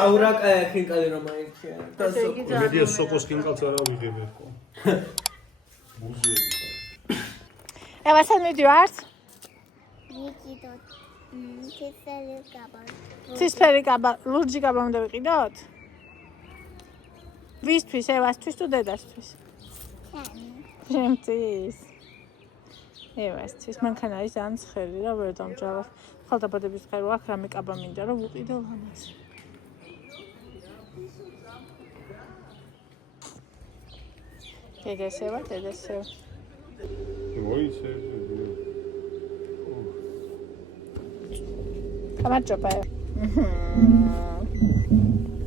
აურა ხინკალი რომ აიქია. და მედია სოკოს ხინკალს არა ვიღებებ ხო? ევასთან მიდივართ? ვიყიდოთ. ცისფერი კაბა. ცისფერი კაბა, ლურჯი კაბა უნდა ვიყიდოთ? ვისთვის, ევასთვის თუ დედასთვის? შემთის. ევასთვის, მანქანა არის ძალიან ცხელი რა ვერ დამჯავარ. ხალდაბადების დღე რო აქ რამე კაბა მინდა რომ ვიყიდო ლამაზი. დედასევა. მოიცე. გამარჯობა.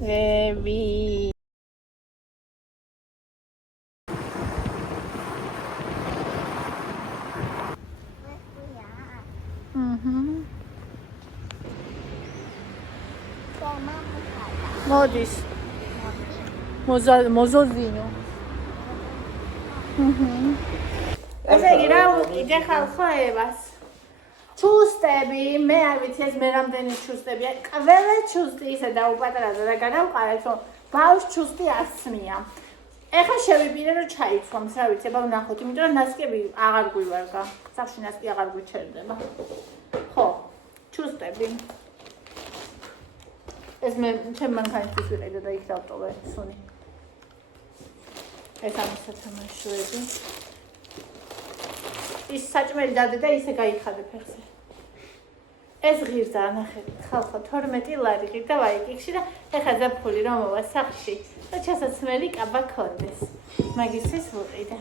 ლევი. მოდის. მოზოზინო. ესე იგი რა ვიყიდე ხალხო ევას. ჩუსტები, მე არ ვიცი ეს მე რამდენი ჩუსტებია. ყველა ჩუსტი ისე დაუპატრაზე და გადავყარეთ რომ ბავშვ ჩუსტი ასმია. ეხლა შევიპირე რომ ჩაიცვამს, რა ვიცი, აბა ვნახოთ, იმიტომ რომ ნასკები აღარ გვივარგა. სახში ნასკი აღარ გვიჩერდება. ხო, ჩუსტები. ეს მე ჩემ მანქანისთვის ვიყიდე და იქ დავტოვე სუნი. ეს ამასაც ამაშვები. ის საჭმელი დადე და ისე გაიხადე ფეხზე. ეს ღირდა, ნახეთ, ხალხო 12 ლარი ღირდა ვაიკიქში და ეხლა ზაფხული რომ მოვა სახში და ჩასაცმელი კაბა ქონდეს. მაგისთვის ვიყიდე.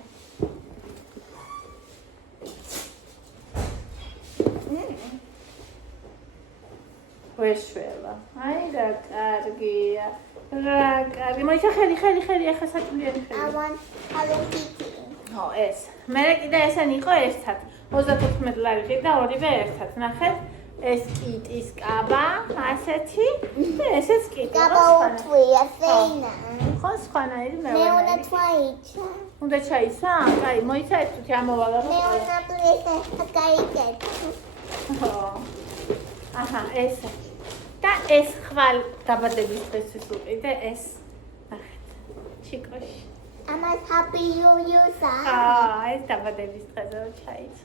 ვეშველა. აი რა კარგია. რა კარგი. მოიცა ხელი ეხლა საჭმელი ხელი. I want Hello Kitty. ო ეს. მე კიდე ესენი იყო ერთად. 34 ლარი ღირდა ორივე ერთად. ნახეთ. ეს კიტის კაბა, ასეთი და ესეც კიტი. კაბა უთვია, ფეინა. ხო, სხვანაირი მე უნდა თვაიჩა. უნდა ჩაისა? კაი, მოიცა ეს თუთი ამოვალა რომ. მე უნდა პლეზე აკაიკეთ. ხო. აჰა, ეს. და ეს ხვალ დაბადების დღესთვის უყიდე ეს. ნახეთ. ჩიკოში. ამას happy you სა. ეს დაბადების დღეზე რომ ჩაიცა.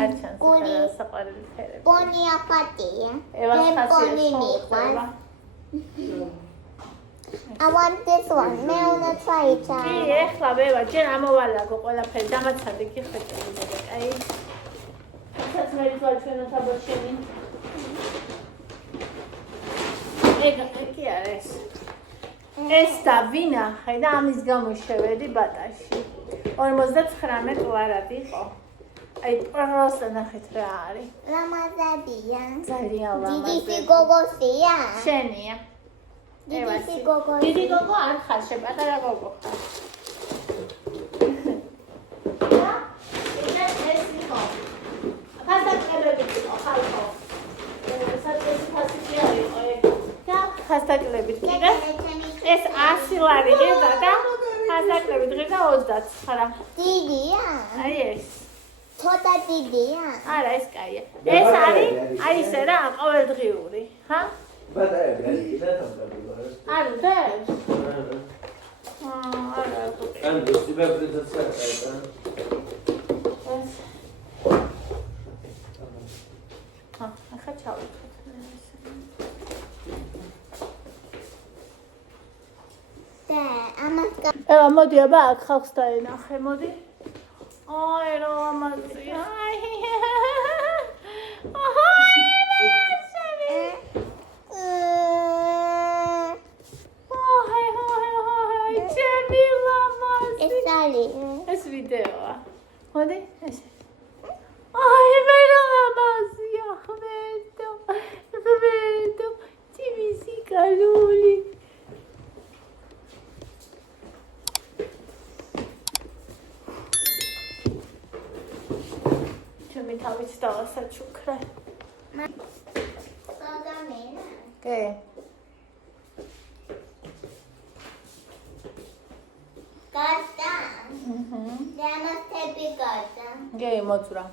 არ ჩანს ეს საყვარელი ფერები. პონი აპატია. ევას პონი მიყვარს. I want this one. მე უნდა თვაიჩა. კი, ეხლა ვევა, ჯერ ამოვალაგო ყველაფერი, დამაცადე კი ხეთები და კაი. ასაც მე ვთვალ ჩვენო თაბოშენი. კი არის. ეს და ვინახე და ამის გამო შევედი ბატაში. 59 ლარად იყო. აი, პროსტა ნახეთ რა არის. ლამაზადია. ძალიან ლამაზი. დიდი გოგოსია. შენია. დიდი გოგო. დიდი გოგო არ ხარ, შეპატარა გოგო ხარ. ეს იყო. ფასტაკლები იყო, ხალხო. საწყისი ფასტიკი იყო ეგ. და ფასტაკლებით კიდე. ეს 100 ლარი ღირდა და ფასტაკლებით ღირდა 29. დიდია. აი ეს. ცოტა დიდია. არა, ეს კაია. ეს არის, აი ესე რა, ყოველდღიური, ჰა? ბატარები არის და თავდაპირველად. არ დებს? არა. ან დოსტიბა პრეზენტაცია კაია. ახლა ჩავიქოთ. და ამას ევა, მოდი აბა აქ ხალხს დაენახე, მოდი. აი რა ლამაზია. აი. ეს არის. ეს ვიდეოა. მოდი, ესე. აი, მე რა ლამაზია, ხვედო. ტივისი კალული. ჩემი თავით დავასაჩუქრე. სოდამენა. კი. გასტა. დამასტები გასტა. კი, მოძრა.